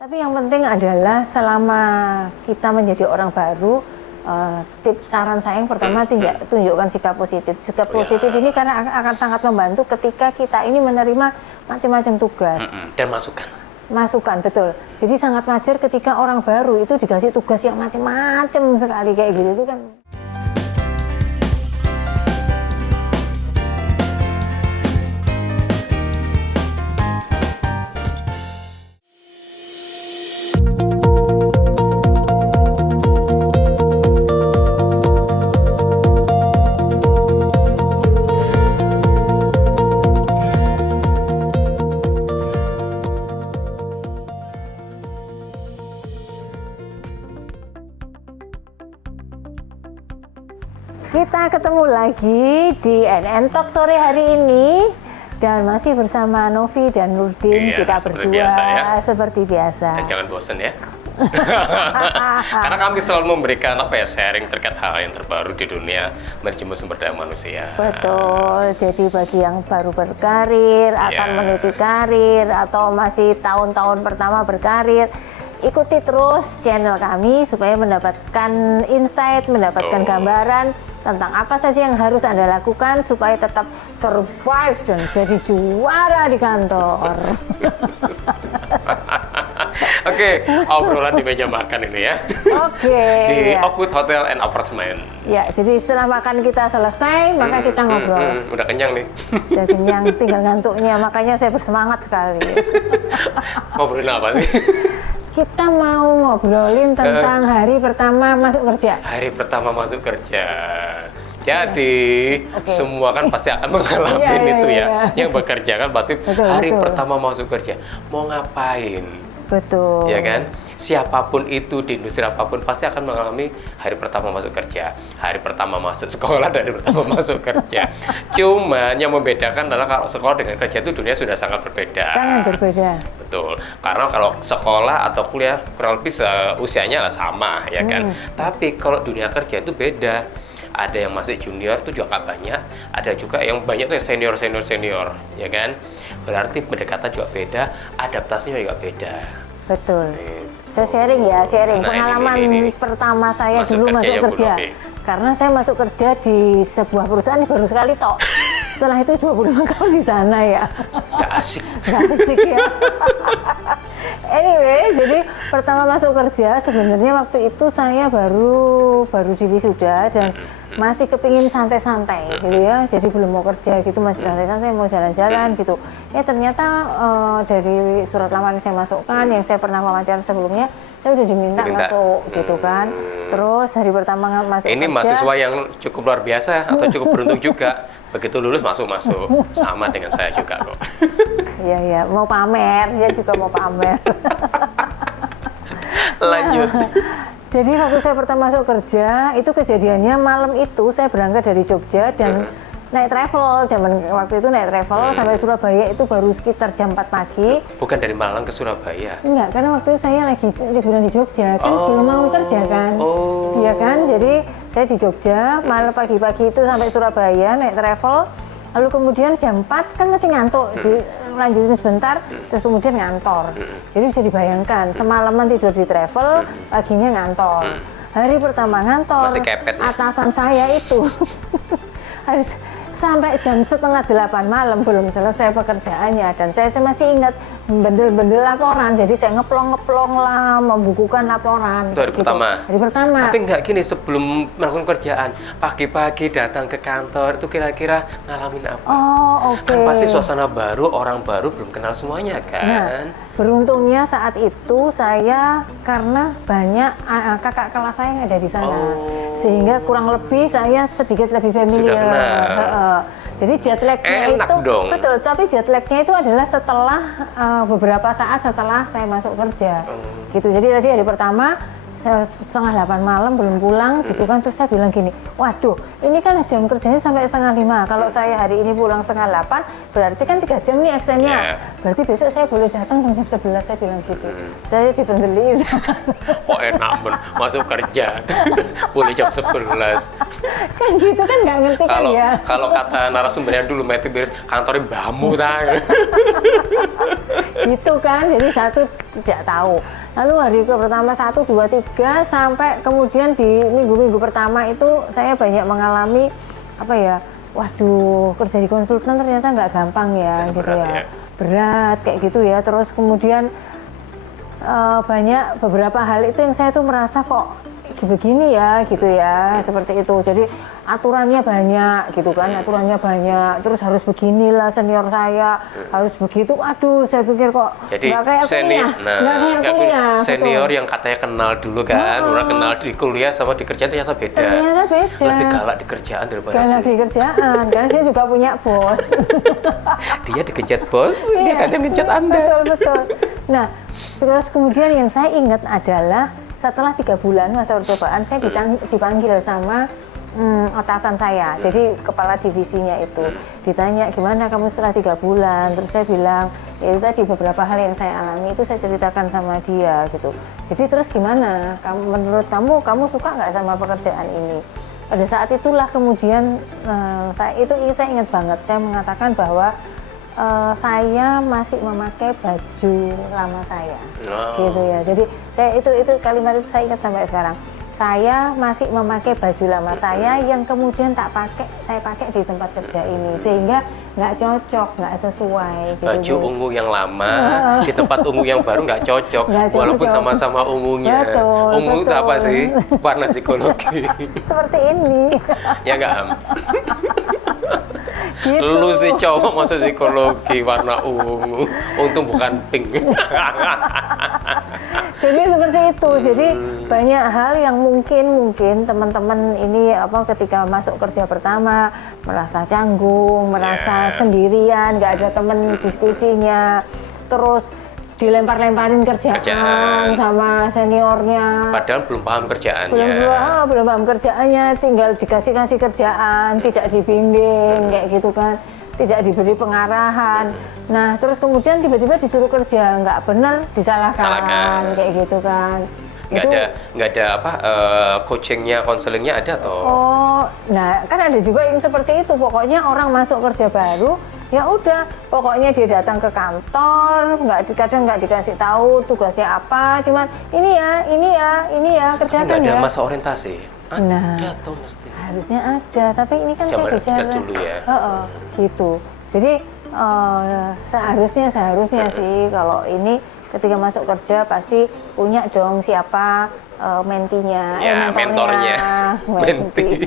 Tapi yang penting adalah selama kita menjadi orang baru, tips saran saya yang pertama tunjukkan sikap positif. Sikap positif ini karena akan sangat membantu ketika kita ini menerima macam-macam tugas. Dan masukan. Masukan, betul. Jadi sangat wajar ketika orang baru itu dikasih tugas yang macam-macam sekali kayak gitu itu kan. Kita ketemu lagi di NN Talk sore hari ini dan masih bersama Novi dan Nurdin. Iya, kita seperti berdua biasa ya. Seperti biasa. Dan jangan bosan ya. Karena kami selalu memberikan sharing terkait hal yang terbaru di dunia manajemen sumber daya manusia. Betul. Jadi bagi yang baru berkarir, akan meniti karir atau masih tahun-tahun pertama berkarir, ikuti terus channel kami supaya mendapatkan insight, mendapatkan gambaran tentang apa saja yang harus Anda lakukan supaya tetap survive dan jadi juara di kantor. Oke, obrolan di meja makan ini ya. Oke. Di Oakwood Hotel and Apartment. Ya, jadi setelah makan kita selesai, maka kita ngobrol. Udah kenyang nih. Udah kenyang, tinggal ngantuknya, makanya saya bersemangat sekali. Ngobrolin apa sih? Kita mau ngobrolin tentang hari pertama masuk kerja. Hari pertama masuk kerja. Jadi semua kan pasti akan mengalami itu ya. Yang bekerja kan pasti hari pertama masuk kerja. Mau ngapain? Betul. Ya kan? Siapapun itu di industri apapun pasti akan mengalami hari pertama masuk kerja, hari pertama masuk sekolah, dan hari pertama masuk kerja. Cuman yang membedakan adalah kalau sekolah dengan kerja itu dunia sudah sangat berbeda. Sangat berbeda. Betul. Karena kalau sekolah atau kuliah kurang lebih usianya lah sama, ya kan. Tapi kalau dunia kerja itu beda. Ada yang masih junior itu juga banyak, ada juga yang banyak tuh yang senior, ya kan. Berarti pendekatan juga beda, adaptasinya juga beda. Betul. Saya sharing pengalaman ini pertama saya dulu masuk kerja. Karena saya masuk kerja di sebuah perusahaan baru sekali tok. Setelah itu 25 tahun di sana ya. Gak asik. Gak asik ya. Anyway, jadi pertama masuk kerja sebenarnya waktu itu saya baru di wisuda dan masih kepingin santai-santai gitu ya. Jadi belum mau kerja gitu, masih santai-santai mau jalan-jalan gitu. Ternyata dari surat lamaran saya masukkan yang saya pernah wawancara sebelumnya, saya udah diminta masuk gitu kan. Terus hari pertama masuk ini kerja, mahasiswa yang cukup luar biasa atau cukup beruntung juga. Begitu lulus masuk sama dengan saya juga kok. Iya, mau pamer, dia juga mau pamer. Lanjut. Jadi waktu saya pertama masuk kerja, itu kejadiannya malam itu saya berangkat dari Jogja dan naik travel. Waktu itu naik travel sampai Surabaya itu baru sekitar jam 4 pagi. Bukan dari Malang ke Surabaya? Enggak, karena waktu itu saya lagi liburan di Jogja, kan belum mau kerja kan. Iya kan, jadi saya di Jogja, malam pagi-pagi itu sampai Surabaya naik travel. Lalu kemudian jam 4 kan masih ngantuk, lanjutin sebentar, terus kemudian ngantor. Jadi bisa dibayangkan, semalaman tidur di travel, paginya ngantor. Hari pertama ngantor, masih kepet ya? Atasan saya itu sampai jam 7:30 malam belum selesai pekerjaannya. Dan saya masih ingat bendel-bendel laporan, jadi saya ngeplong-ngeplong lah membukukan laporan. Itu hari pertama? Hari pertama. Tapi enggak gini, sebelum melakukan kerjaan, pagi-pagi datang ke kantor, itu kira-kira ngalamin apa? Kan pasti suasana baru, orang baru, belum kenal semuanya kan? Nah, beruntungnya saat itu saya, karena banyak kakak kelas saya yang ada di sana, sehingga kurang lebih saya sedikit lebih familiar. Sudah kenal. Jadi jet lag-nya itu dong. Betul, tapi jet lag-nya itu adalah setelah beberapa saat setelah saya masuk kerja. Gitu. Jadi tadi hari pertama 7:30 malam belum pulang gitu kan, terus saya bilang gini, waduh ini kan jam kerjanya sampai 4:30, kalau saya hari ini pulang 7:30 berarti kan 3 jam nih extendnya, berarti besok saya boleh datang jam 11, saya bilang gitu. Saya dibendeli kok enak masuk kerja boleh jam 11 kan gitu kan, nggak ngerti kan ya. Kalau kata narasumber yang dulu Meti beres kantornya bamu Gitu kan, jadi satu tidak tahu. Lalu hari pertama 1, 2, 3 sampai kemudian di minggu-minggu pertama itu saya banyak mengalami apa ya, waduh kerja di konsultan ternyata nggak gampang ya, gitu ya. Berat kayak gitu ya. Terus kemudian banyak beberapa hal itu yang saya tuh merasa kok begini ya, gitu ya, seperti itu. Jadi aturannya banyak gitu kan, aturannya banyak, terus harus beginilah senior saya, harus begitu. Aduh, saya pikir kok nggak kayak kuliah, nggak kayak kuliah. Senior yang katanya kenal dulu kan, udah kenal di kuliah sama di kerjaan ternyata beda. Ternyata beda. Lebih galak di kerjaan daripada galak di kerjaan, karena dia juga punya bos. Dia digenjat bos, dia kan yang genjat Anda. Betul, betul. Nah, terus kemudian yang saya ingat adalah setelah 3 bulan masa percobaan saya dipanggil sama atasan saya, jadi kepala divisinya itu ditanya gimana kamu setelah 3 bulan, terus saya bilang ya itu tadi beberapa hal yang saya alami itu saya ceritakan sama dia gitu. Jadi terus gimana, menurut kamu suka nggak sama pekerjaan ini? Pada saat itulah kemudian saya ingat banget, saya mengatakan bahwa saya masih memakai baju lama saya, gitu ya. Jadi itu kalimat itu saya ingat sampai sekarang. Saya masih memakai baju lama saya yang kemudian saya pakai di tempat kerja ini, sehingga nggak cocok, nggak sesuai. Gitu. Baju ungu yang lama di tempat ungu yang baru nggak cocok, walaupun sama-sama ungunya. Betul, ungu itu apa sih? Warna psikologi. Seperti ini. Ya nggak? Gitu. Lu sih cowok masuk psikologi warna ungu, untung bukan pink. Jadi seperti itu. Jadi banyak hal yang mungkin teman-teman ini ketika masuk kerja pertama merasa canggung, merasa sendirian, nggak ada teman diskusinya, terus dilempar-lemparin kerjaan sama seniornya. Padahal belum paham kerjaannya. Belum paham kerjaannya, tinggal dikasih kerjaan, tidak dibimbing kayak gitu kan, tidak diberi pengarahan. Nah, terus kemudian tiba-tiba disuruh kerja nggak benar, disalahkan kayak gitu kan. Nggak ada coachingnya, konselingnya ada toh? Oh, nah kan ada juga yang seperti itu. Pokoknya orang masuk kerja baru, ya udah, pokoknya dia datang ke kantor, kadang nggak dikasih tahu tugasnya apa, cuman ini ya kerjakan ya. Nggak ada masa orientasi? Ada toh mesti. Harusnya ada, tapi ini kan saya bicara dulu ya. Gitu. Jadi seharusnya sih kalau ini ketika masuk kerja pasti punya dong siapa mentinya, mentornya. Menti.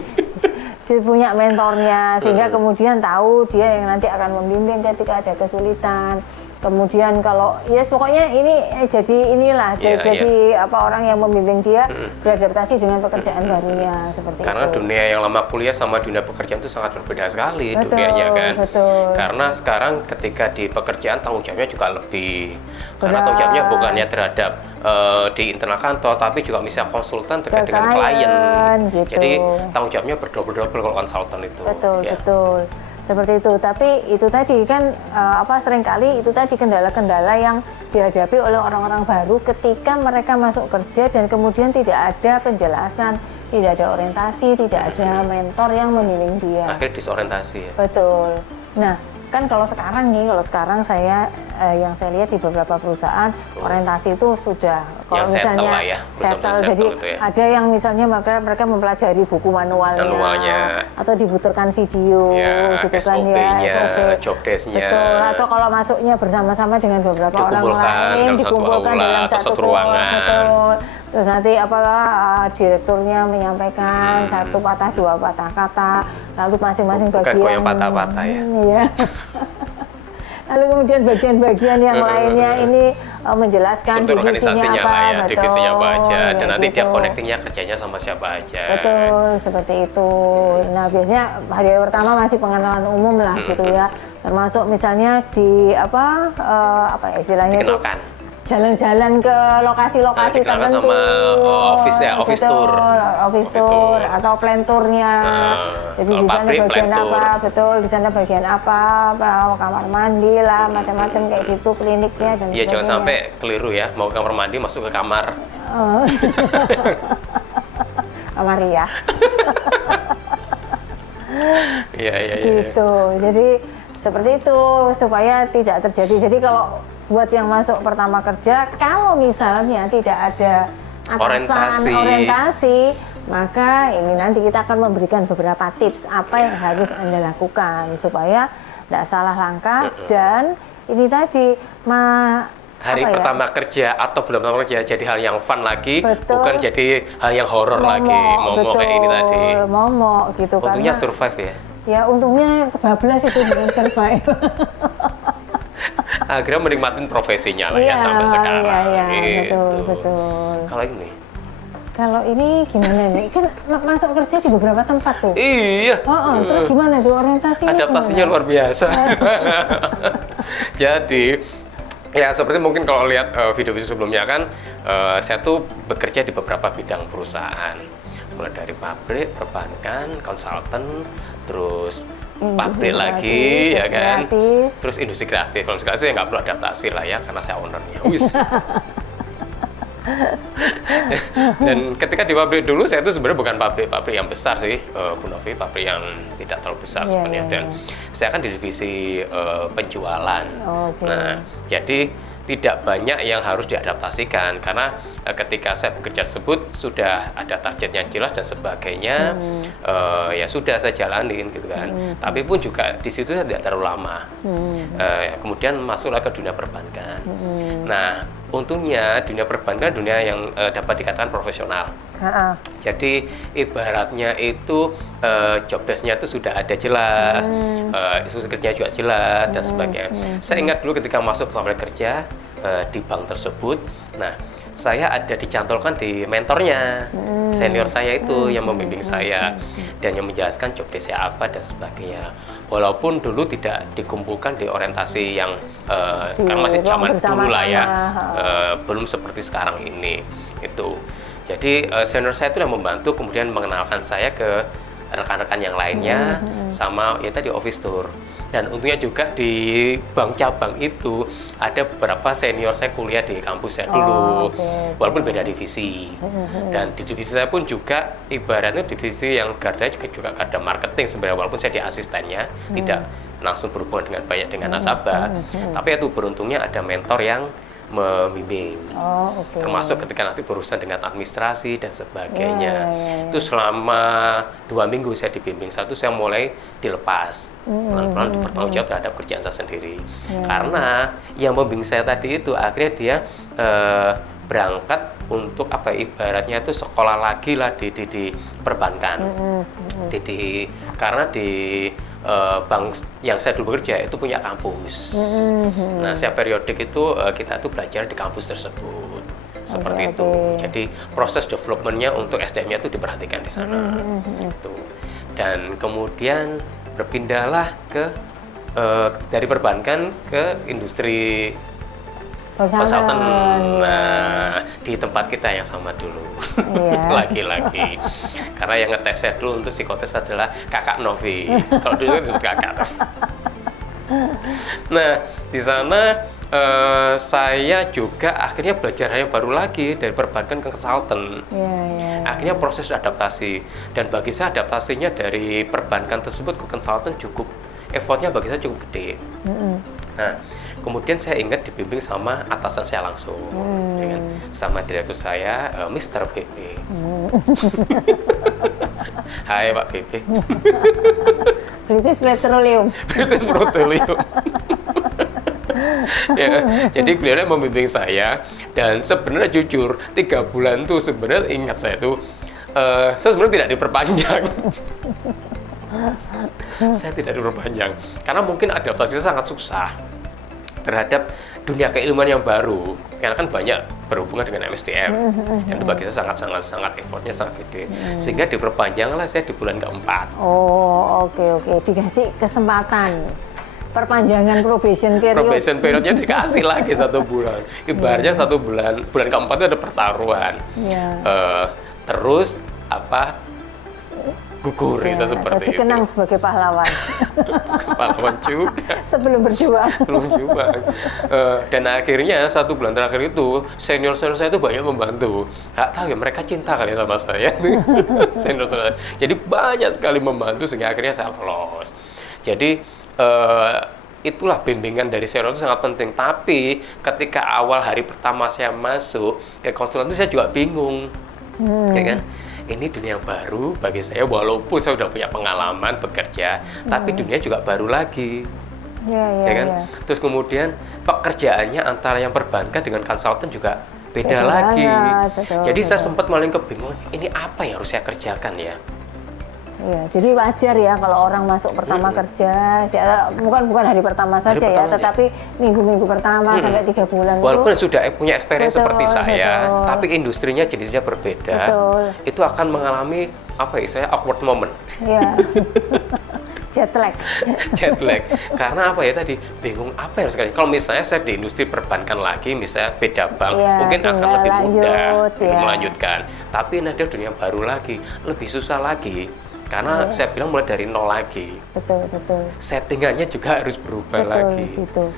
Punya mentornya, sehingga kemudian tahu dia yang nanti akan membimbing ketika ada kesulitan. Kemudian kalau pokoknya ini jadi orang yang membimbing dia beradaptasi dengan pekerjaan barunya seperti karena itu. Dunia yang lama kuliah sama dunia pekerjaan itu sangat berbeda sekali. Betul, dunianya kan. Betul. Karena sekarang ketika di pekerjaan tanggung jawabnya juga lebih karena tanggung jawabnya bukannya terhadap di internal kantor, tapi juga misalnya konsultan terkait dengan klien. Gitu. Jadi tanggung jawabnya berdobel-dobel kalau konsultan itu. Betul. Seperti itu. Tapi itu tadi kan seringkali itu tadi kendala-kendala yang dihadapi oleh orang-orang baru ketika mereka masuk kerja dan kemudian tidak ada penjelasan, tidak ada orientasi, tidak ada mentor yang membimbing dia. Akhirnya disorientasi ya. Betul. Nah, kan kalau sekarang saya yang saya lihat di beberapa perusahaan orientasi itu sudah kalau misalnya settle, jadi itu ya. Ada yang misalnya mereka mempelajari buku manualnya atau dibutuhkan video gitu kan ya, job desk-nya. Betul, atau kalau masuknya bersama-sama dengan beberapa orang lain dikumpulkan dalam satu ruangan. Betul. Terus nanti direkturnya menyampaikan satu patah dua patah kata, lalu masing-masing bagian. Bukan yang patah-patah ya. Iya. Lalu kemudian bagian-bagian yang lainnya ini menjelaskan organisasinya apa, lah ya, divisinya apa aja, dan nanti gitu. dia connectingnya kerjanya sama siapa aja. Betul, seperti itu. Nah, biasanya hari pertama masih pengenalan umum lah gitu ya, termasuk misalnya di istilahnya itu jalan-jalan ke lokasi-lokasi tertentu, sama office tour atau plan tournya. Jadi di sana bagian apa, betul di sana bagian apa, kamar mandi lah, macam-macam kayak gitu, kliniknya dan sebagainya. Iya, jangan sampai keliru ya, mau ke kamar mandi masuk ke kamar. Kamar rias. Iya. Gitu. Jadi seperti itu supaya tidak terjadi. Jadi kalau buat yang masuk pertama kerja, kalau misalnya tidak ada atasan orientasi, maka ini nanti kita akan memberikan beberapa tips apa yang harus Anda lakukan supaya tidak salah langkah dan ini tadi hari pertama kerja atau belum pertama kerja jadi hal yang fun lagi, betul, bukan jadi hal yang horor lagi, momok kayak ini tadi. Momok gitu. Untungnya survive ya. Ya untungnya kebablas itu dengan survive. Akhirnya menikmatin profesinya lah ya sampai sekarang. Gitu. Betul. Kalau ini gimana nih? Kan masuk kerja di beberapa tempat tuh. Iya. Terus gimana tuh orientasinya? Adaptasinya luar biasa. Jadi ya seperti mungkin kalau lihat video-video sebelumnya kan, saya tuh bekerja di beberapa bidang perusahaan, mulai dari pabrik, perbankan, konsultan, terus pabrik lagi, ya kan, terus industri kreatif. Kalau industri kreatif ya nggak perlu adaptasi lah ya, karena saya ownernya. Dan ketika di pabrik dulu saya itu sebenarnya bukan pabrik yang besar sih, Bu Novi, pabrik yang tidak terlalu besar sebenarnya. Dan saya kan di divisi penjualan. Nah, jadi tidak banyak yang harus diadaptasikan karena ketika saya bekerja tersebut sudah ada target yang jelas dan sebagainya, ya sudah saya jalanin gitu kan. Tapi pun juga di situ saya tidak terlalu lama. Kemudian masuklah ke dunia perbankan. Nah, untungnya dunia perbankan dunia yang dapat dikatakan profesional. Jadi ibaratnya itu job desk-nya itu sudah ada jelas, instruksi kerja juga jelas dan sebagainya. Saya ingat dulu ketika masuk pertama kali kerja di bank tersebut, nah saya ada dicantolkan di mentornya, senior saya itu yang membimbing saya dan yang menjelaskan job desk-nya apa dan sebagainya. Walaupun dulu tidak dikumpulkan di orientasi yang karena masih zaman dulu lah ya, belum seperti sekarang ini itu. Jadi senior saya itu yang membantu kemudian mengenalkan saya ke rekan-rekan yang lainnya sama ya tadi office tour. Dan untungnya juga di bank cabang itu ada beberapa senior saya kuliah di kampus saya dulu, walaupun beda divisi. Dan di divisi saya pun juga ibaratnya divisi yang garda juga garda marketing sebenarnya, walaupun saya di asistennya tidak langsung berhubungan dengan banyak dengan nasabah. Tapi itu beruntungnya ada mentor yang membimbing, termasuk ketika nanti berurusan dengan administrasi dan sebagainya. Itu selama 2 minggu saya dibimbing. Satu saya mulai dilepas pelan-pelan bertanggung jawab terhadap kerjaan saya sendiri. Karena yang membimbing saya tadi itu akhirnya dia berangkat untuk apa ibaratnya itu sekolah lagi lah di perbankan. Karena di bank yang saya dulu bekerja itu punya kampus. Nah, saya periodik itu kita tuh belajar di kampus tersebut. Seperti itu. Jadi proses developmentnya untuk SDM-nya itu diperhatikan di sana. Dan kemudian berpindahlah ke dari perbankan ke industri konsultan. Nah, di tempat kita yang sama dulu. Lagi-lagi. Karena yang ngetes saya dulu untuk psikotes adalah Kakak Novi. Kalau dulu kan disebut kakak. Nah, di sana saya juga akhirnya belajar hal yang baru lagi dari perbankan ke konsultan. Akhirnya proses adaptasi. Dan bagi saya adaptasinya dari perbankan tersebut ke konsultan cukup, effortnya bagi saya cukup gede. Nah, kemudian saya ingat dibimbing sama atasan saya langsung, sama direktur saya, Mr. BP. Hai Pak BP. British Petroleum. British Petroleum. Ya, jadi beliau membimbing saya dan sebenarnya jujur 3 bulan tuh sebenarnya ingat saya tuh saya sebenarnya tidak diperpanjang. Saya tidak diperpanjang karena mungkin adaptasinya sangat susah terhadap dunia keilmuan yang baru, karena kan banyak berhubungan dengan MSDM yang itu bagi saya sangat effortnya sangat gede, sehingga diperpanjang lah saya di bulan keempat. Oke. Dikasih kesempatan perpanjangan probation period. Probation periodnya dikasih lagi 1 bulan. Ibaratnya 1 bulan keempat itu ada pertaruhan. Terus apa? Gugur bisa seperti itu. Dikenang sebagai pahlawan. Pahlawan juga. Sebelum berjuang. Dan akhirnya 1 bulan terakhir itu senior saya itu banyak membantu. Nggak tahu ya mereka cinta kali sama saya. Senior saya. Jadi banyak sekali membantu sehingga akhirnya saya lolos. Jadi itulah bimbingan dari senior itu sangat penting. Tapi ketika awal hari pertama saya masuk ke konsultan itu saya juga bingung, ya kan? Ini dunia baru bagi saya, walaupun saya sudah punya pengalaman bekerja, tapi dunia juga baru lagi, ya kan? Terus kemudian pekerjaannya antara yang perbankan dengan konsultan juga beda lagi. Jadi saya sempat maling kebingungan, ini apa yang harus saya kerjakan ya? Iya, jadi wajar ya kalau orang masuk pertama kerja, bukan hari pertama saja ya, tetapi minggu-minggu pertama sampai 3 bulan. Walaupun sudah punya experience seperti saya, tapi industrinya jenisnya berbeda, itu akan mengalami apa ya, saya awkward moment. Iya. Jet lag. Jet lag. Karena apa ya tadi, bingung apa yang harus kerjakan. Kalau misalnya saya di industri perbankan lagi, misalnya beda bank, mungkin akan lebih mudah melanjutkan. Tapi ini ada dunia baru lagi, lebih susah lagi. Karena saya bilang mulai dari nol lagi. Betul. Settingannya juga harus berubah lagi. Gitu.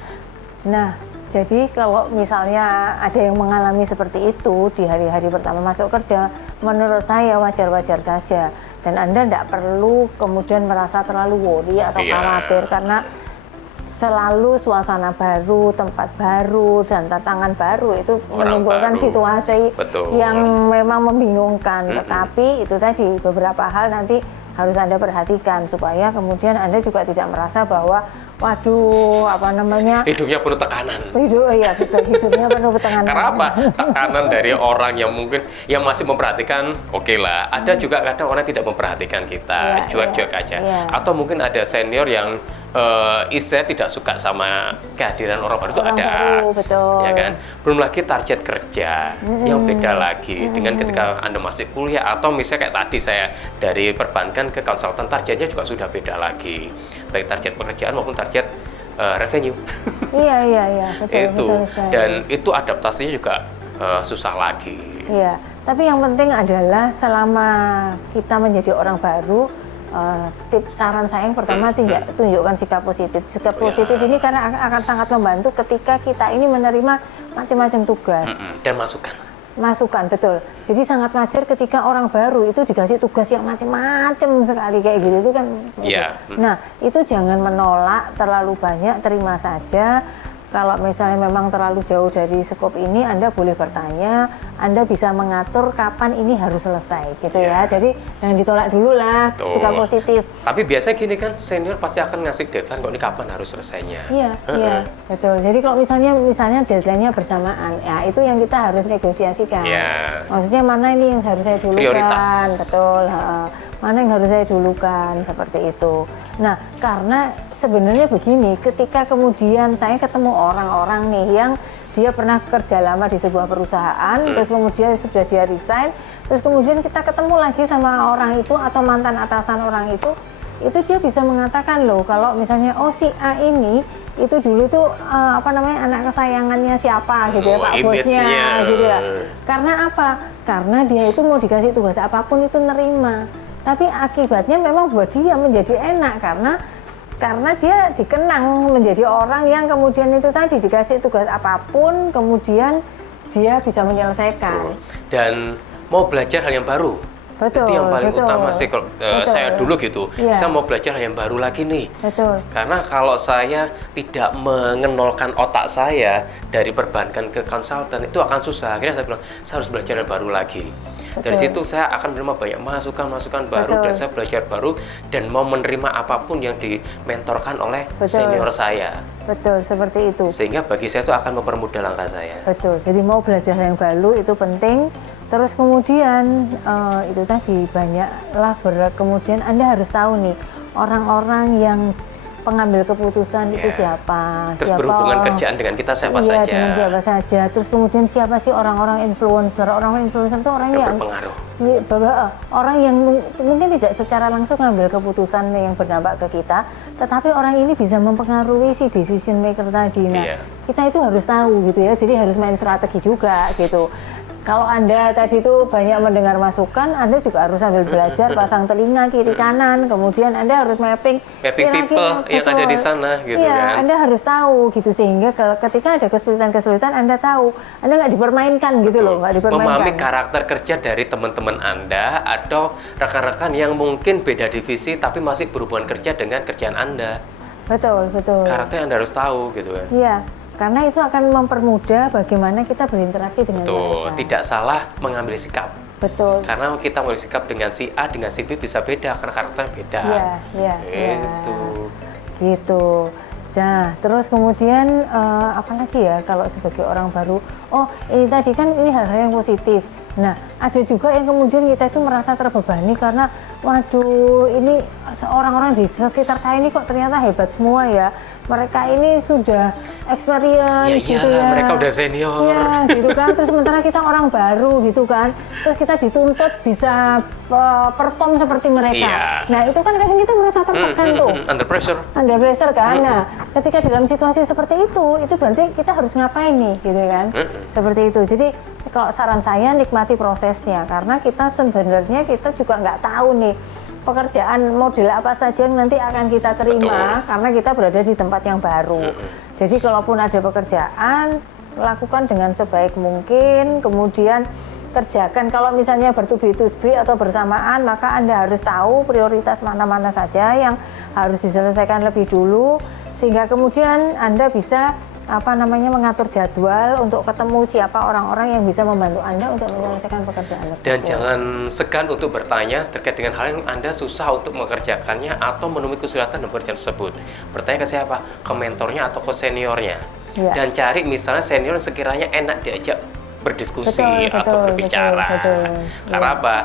Nah, jadi kalau misalnya ada yang mengalami seperti itu di hari-hari pertama masuk kerja, menurut saya wajar-wajar saja. Dan Anda tidak perlu kemudian merasa terlalu worry atau khawatir, karena selalu suasana baru, tempat baru, dan tantangan baru itu menimbulkan situasi yang memang membingungkan. Tetapi itu tadi beberapa hal nanti harus Anda perhatikan supaya kemudian Anda juga tidak merasa bahwa waduh, apa namanya, hidupnya penuh tekanan. Hidupnya penuh tekanan. Karena apa? Tekanan dari orang yang mungkin yang masih memperhatikan, oke lah. Ada juga kadang orang tidak memperhatikan kita, cuek-cuek aja. Atau mungkin ada senior yang istilahnya tidak suka sama kehadiran orang baru itu ada, ya kan? Belum lagi target kerja yang beda lagi dengan ketika Anda masih kuliah, atau misalnya kayak tadi saya dari perbankan ke konsultan, targetnya juga sudah beda lagi, baik target pekerjaan maupun target revenue. Iya, betul. Dan itu adaptasinya juga susah lagi. Iya, tapi yang penting adalah selama kita menjadi orang baru, tips saran saya yang pertama, tunjukkan sikap positif. Sikap positif ini karena akan sangat membantu ketika kita ini menerima macam-macam tugas dan masukan, betul. Jadi sangat wajar ketika orang baru itu dikasih tugas yang macam-macam sekali kayak gitu, itu kan. Nah, itu jangan menolak terlalu banyak, terima saja. Kalau misalnya memang terlalu jauh dari skop ini, Anda boleh bertanya, Anda bisa mengatur kapan ini harus selesai, gitu ya. Jadi jangan ditolak dulu lah, sikap positif. Tapi biasanya gini kan, senior pasti akan ngasih deadline kok ini kapan harus selesainya. Iya, betul. Jadi kalau misalnya deadline-nya bersamaan, ya itu yang kita harus negosiasikan. Maksudnya mana ini yang harus saya dulukan, prioritas. Betul. Mana yang harus saya dulukan, seperti itu. Nah, karena sebenarnya begini, ketika kemudian saya ketemu orang-orang nih yang dia pernah kerja lama di sebuah perusahaan, terus kemudian sudah dia resign, terus kemudian kita ketemu lagi sama orang itu atau mantan atasan orang itu dia bisa mengatakan loh, kalau misalnya si A ini itu dulu tuh anak kesayangannya siapa gitu ya, Pak bosnya gitu ya. Karena apa? Karena dia itu mau dikasih tugas apapun itu nerima. Tapi akibatnya memang buat dia menjadi enak karena dia dikenang menjadi orang yang kemudian itu tadi dikasih tugas apapun kemudian dia bisa menyelesaikan dan mau belajar hal yang baru. Itu yang paling utama sih kalau saya dulu gitu. Saya mau belajar hal yang baru lagi nih. Karena kalau saya tidak mengenolkan otak saya dari perbankan ke konsultan, itu akan susah. Akhirnya saya bilang saya harus belajar yang baru lagi. Dari situ saya akan menerima banyak masukan baru, dan saya belajar baru dan mau menerima apapun yang dimentorkan oleh senior saya. Betul, seperti itu. Sehingga bagi saya itu akan mempermudah langkah saya. Betul, jadi mau belajar yang baru itu penting. Terus kemudian itu tadi banyaklah kemudian Anda harus tahu nih orang-orang yang pengambil keputusan itu siapa. Terus berhubungan kerjaan dengan kita siapa saja. Dengan siapa saja. Terus kemudian siapa sih orang-orang influencer. Orang influencer itu orang yang berpengaruh. Orang yang mungkin tidak secara langsung mengambil keputusan yang berdampak ke kita, tetapi orang ini bisa mempengaruhi si decision maker tadi. Nah, kita itu harus tahu gitu ya. Jadi harus main strategi juga gitu. Kalau Anda tadi itu banyak mendengar masukan, Anda juga harus sambil belajar, pasang telinga kiri kanan, kemudian Anda harus mapping people yang ada di sana gitu kan. Anda harus tahu gitu sehingga ketika ada kesulitan-kesulitan Anda tahu, Anda nggak dipermainkan gitu loh, nggak dipermainkan. Memahami karakter kerja dari teman-teman Anda atau rekan-rekan yang mungkin beda divisi tapi masih berhubungan kerja dengan kerjaan Anda. Betul, betul. Karakter Anda harus tahu gitu kan. Iya, karena itu akan mempermudah bagaimana kita berinteraksi dengan Betul, mereka. tidak salah mengambil sikap. Betul. Karena kita mengambil sikap dengan si A dengan si B bisa beda karena karakternya beda. Iya, iya, iya. Gitu. Gitu. Nah, terus kemudian apa lagi ya kalau sebagai orang baru? Oh, ini tadi kan ini hal-hal yang positif. Nah, ada juga yang kemudian kita itu merasa terbebani karena waduh, ini orang-orang di sekitar saya ini kok ternyata hebat semua ya. Mereka ini sudah experience Ya gitu iyalah, ya. mereka udah senior. Iya, gitu kan. Terus sementara kita orang baru gitu kan. Terus kita dituntut bisa perform seperti mereka. Iya. Nah, itu kan kadang kita merasa tertekan tuh. Under pressure. Under pressure kan. Nah, ketika dalam situasi seperti itu berarti kita harus ngapain nih, gitu kan? Seperti itu. Jadi kalau saran saya nikmati prosesnya karena kita sebenarnya kita juga nggak tahu nih pekerjaan model apa saja yang nanti akan kita terima. Betul. Karena kita berada di tempat yang baru. Jadi kalaupun ada pekerjaan lakukan dengan sebaik mungkin, kemudian kerjakan. Kalau misalnya bertubi-tubi atau bersamaan, maka Anda harus tahu prioritas mana-mana saja yang harus diselesaikan lebih dulu, sehingga kemudian Anda bisa mengatur jadwal untuk ketemu siapa orang-orang yang bisa membantu Anda untuk menyelesaikan pekerjaan tersebut. Dan jangan segan untuk bertanya terkait dengan hal yang Anda susah untuk mengerjakannya atau menemui kesulitan dalam pekerjaan tersebut. Bertanya ke siapa? Ke mentornya atau ke seniornya. Ya. Dan cari misalnya senior yang sekiranya enak diajak berdiskusi atau berbicara. Betul. Karena apa?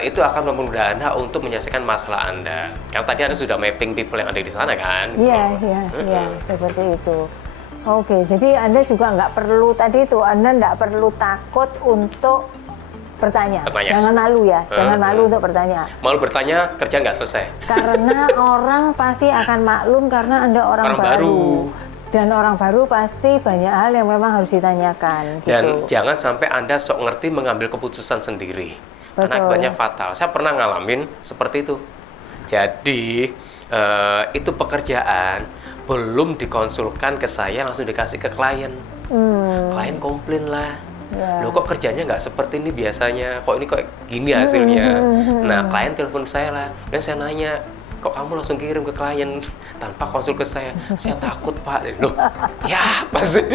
Itu akan memudahkan Anda untuk menyelesaikan masalah Anda. Karena tadi Anda sudah mapping people yang ada di sana kan? Iya, seperti itu. Oke, jadi Anda juga nggak perlu tadi itu, Anda nggak perlu takut untuk bertanya. Jangan malu ya, jangan malu untuk bertanya. Malu bertanya, kerjaan nggak selesai. Karena orang pasti akan maklum karena Anda orang baru. Dan orang baru pasti banyak hal yang memang harus ditanyakan. Gitu. Dan jangan sampai Anda sok ngerti mengambil keputusan sendiri. Betul. Karena akibatnya fatal. Saya pernah ngalamin seperti itu. Jadi, itu pekerjaan belum dikonsulkan ke saya, langsung dikasih ke klien. Klien komplain lah. Loh kok kerjanya nggak seperti ini biasanya, kok ini kok gini hasilnya. Nah, klien telepon saya lah, dan saya nanya, kok kamu langsung kirim ke klien tanpa konsul ke saya? Saya takut pak. Loh, ya apa sih?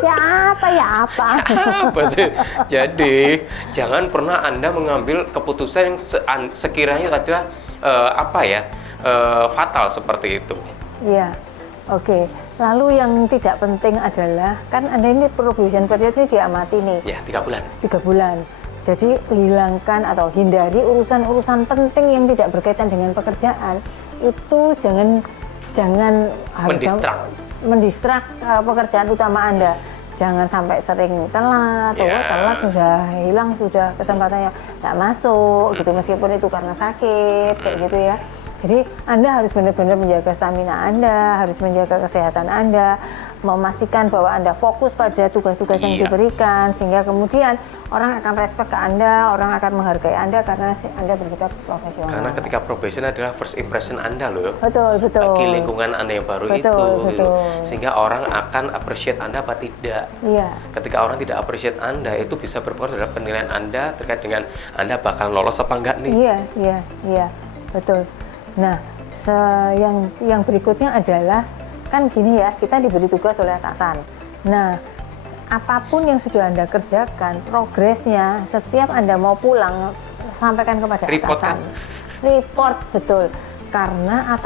Ya apa sih? Jadi jangan pernah Anda mengambil keputusan yang sekiranya adalah fatal seperti itu. Iya, oke. Lalu yang tidak penting adalah, kan Anda ini probation period ini diamati nih. Ya, 3 bulan. 3 bulan. Jadi hilangkan atau hindari urusan-urusan penting yang tidak berkaitan dengan pekerjaan. Itu jangan mendistrak pekerjaan utama Anda. Jangan sampai sering telat, telat sudah hilang, sudah kesempatannya nggak masuk, gitu meskipun itu karena sakit, kayak gitu ya. Jadi Anda harus benar-benar menjaga stamina Anda, harus menjaga kesehatan Anda, memastikan bahwa Anda fokus pada tugas-tugas yang diberikan, sehingga kemudian orang akan respect ke Anda, orang akan menghargai Anda karena Anda bersikap profesional. Karena ketika probation adalah first impression Anda loh. Betul. Bagi lingkungan Anda yang baru betul. Gitu. Sehingga orang akan appreciate Anda apa tidak. Iya. Ketika orang tidak appreciate Anda, itu bisa berpengaruh terhadap penilaian Anda terkait dengan Anda bakal lolos apa enggak nih. Iya, betul. Nah, yang berikutnya adalah, kan gini ya, kita diberi tugas oleh atasan. Nah, apapun yang sudah Anda kerjakan, progresnya, setiap Anda mau pulang, sampaikan kepada atasan. Report, betul. Karena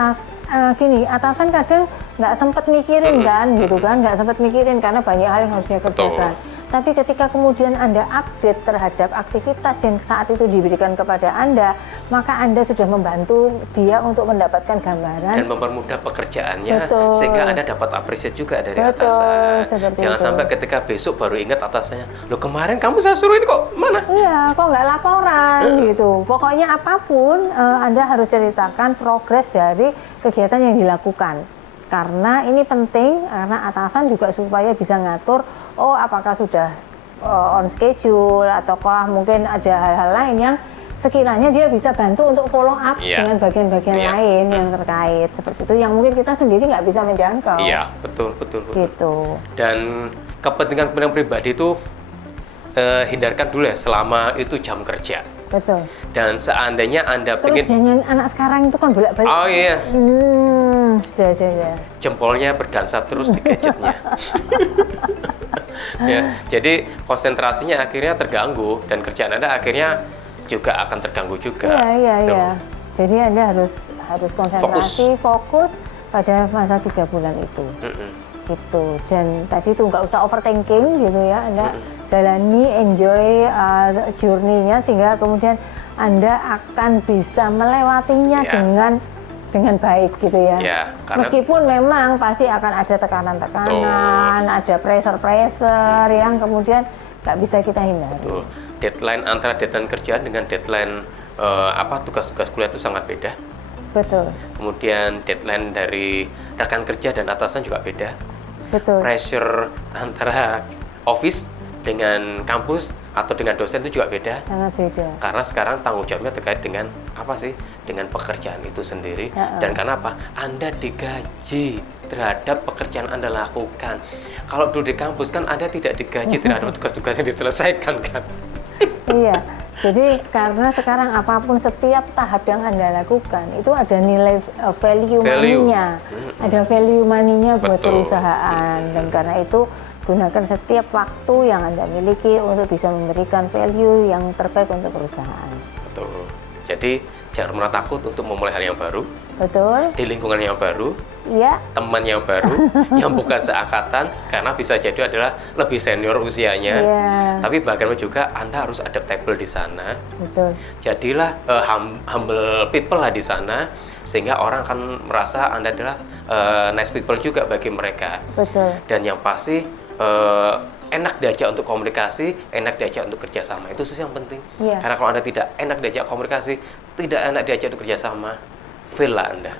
atasan kadang nggak sempat mikirin kan, gitu kan, nggak sempat mikirin karena banyak hal yang harus dia kerjakan. Tapi ketika kemudian Anda update terhadap aktivitas yang saat itu diberikan kepada Anda, maka Anda sudah membantu dia untuk mendapatkan gambaran. Dan mempermudah pekerjaannya, sehingga Anda dapat appreciate juga dari atasan. Jangan sampai ketika besok baru ingat atasannya, loh kemarin kamu saya suruh ini kok mana? Iya, kok nggak laporan gitu. Pokoknya apapun, Anda harus ceritakan progres dari kegiatan yang dilakukan. Karena ini penting, karena atasan juga supaya bisa ngatur, apakah sudah on schedule, ataukah mungkin ada hal-hal lain yang sekiranya dia bisa bantu untuk follow up dengan bagian-bagian lain yang terkait. Seperti itu, yang mungkin kita sendiri nggak bisa menjangkau. Iya, betul. Gitu. Dan kepentingan pribadi itu hindarkan dulu ya selama itu jam kerja. Betul. Dan seandainya Anda pengen... jangan anak sekarang itu kan bolak-balik. Oh iya. Sudah. Jempolnya berdansa terus di gadgetnya. Ya, jadi konsentrasinya akhirnya terganggu dan kerjaan Anda akhirnya juga akan terganggu juga. Tuh. Iya. Jadi Anda harus konsentrasi, fokus pada masa 3 bulan itu. Gitu. Dan tadi itu nggak usah overthinking gitu ya. Anda jalani, enjoy journey-nya sehingga kemudian Anda akan bisa melewatinya dengan baik gitu ya. Meskipun memang pasti akan ada tekanan-tekanan, ada pressure yang kemudian nggak bisa kita hindari. Deadline antara deadline kerjaan dengan deadline tugas-tugas kuliah itu sangat beda. Betul. Kemudian deadline dari rekan kerja dan atasan juga beda. Betul. Pressure antara office dengan kampus atau dengan dosen itu juga beda. Sangat beda. Karena sekarang tanggung jawabnya terkait dengan apa sih? Dengan pekerjaan itu sendiri. Dan karena apa? Anda digaji terhadap pekerjaan Anda lakukan. Kalau dulu di kampus kan Anda tidak digaji terhadap tugas-tugas yang diselesaikan kan? Iya. Jadi karena sekarang apapun setiap tahap yang Anda lakukan itu ada nilai value money-nya. Ada value money-nya buat perusahaan. Dan karena itu gunakan setiap waktu yang Anda miliki untuk bisa memberikan value yang terbaik untuk perusahaan. Betul. Jadi jangan pernah takut untuk memulai hal yang baru. Betul. Di lingkungan yang baru. Iya. Teman yang baru, yang bukan seangkatan, karena bisa jadi adalah lebih senior usianya. Tapi bagaimana juga Anda harus adaptable di sana. Betul. Jadilah humble people lah di sana, sehingga orang akan merasa Anda adalah nice people juga bagi mereka. Betul. Dan yang pasti enak diajak untuk komunikasi, enak diajak untuk kerjasama, itu sih yang penting. Karena kalau Anda tidak enak diajak komunikasi, tidak enak diajak untuk kerjasama, fail lah Anda.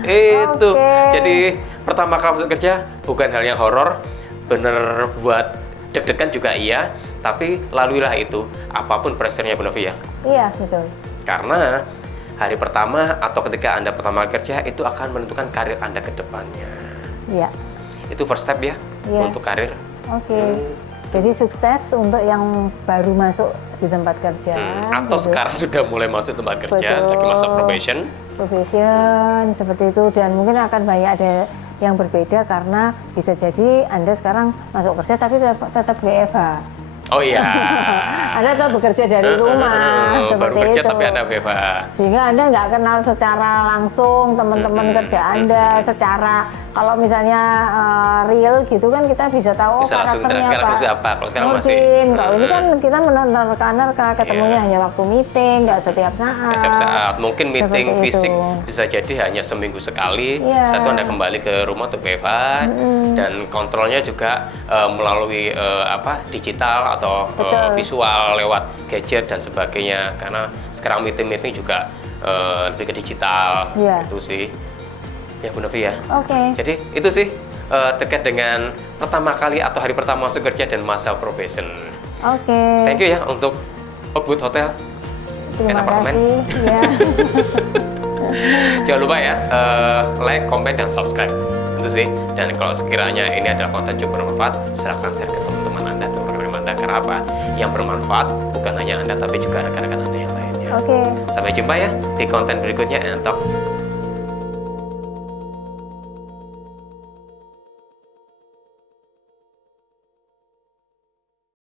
Itu. Jadi pertama kali masuk kerja bukan hal yang horor, bener buat deg-degan juga iya, tapi laluilah itu apapun pressure-nya Bu Novi ya. Iya, betul. Karena hari pertama atau ketika Anda pertama kali kerja itu akan menentukan karir Anda ke depannya. Iya. Itu first step ya untuk karir. Jadi sukses untuk yang baru masuk di tempat kerja. Atau gitu. Sekarang sudah mulai masuk tempat kerja, lagi masa probation. Probation seperti itu, dan mungkin akan banyak ada yang berbeda karena bisa jadi Anda sekarang masuk kerja tapi tetap WFH. Oh iya. Anda tetap bekerja dari rumah. Baru kerja itu. Tapi Anda WFH. Sehingga Anda nggak kenal secara langsung teman-teman kerja Anda, secara kalau misalnya real gitu kan kita bisa tahu bisa karakternya apa. Kalau sekarang masih. Kalau ini kan kita menerka ketemunya hanya waktu meeting, nggak setiap saat. Setiap saat. Mungkin meeting fisik bisa jadi hanya seminggu sekali. Satu Anda kembali ke rumah untuk WFH dan kontrolnya juga melalui digital atau visual lewat gadget dan sebagainya. Karena sekarang meeting juga lebih ke digital itu sih. Ya Bu Novi ya. Jadi itu sih terkait dengan pertama kali atau hari pertama masuk kerja dan masa probation. Thank you ya untuk Oakwood Hotel. Terima kasih. Jangan lupa ya like, comment, dan subscribe. Itu sih. Dan kalau sekiranya ini adalah konten cukup bermanfaat, silahkan share ke teman-teman Anda atau rekan-rekan Anda. Karena apa? Yang bermanfaat bukan hanya Anda tapi juga rekan-rekan Anda yang lainnya. Sampai jumpa ya di konten berikutnya and talk.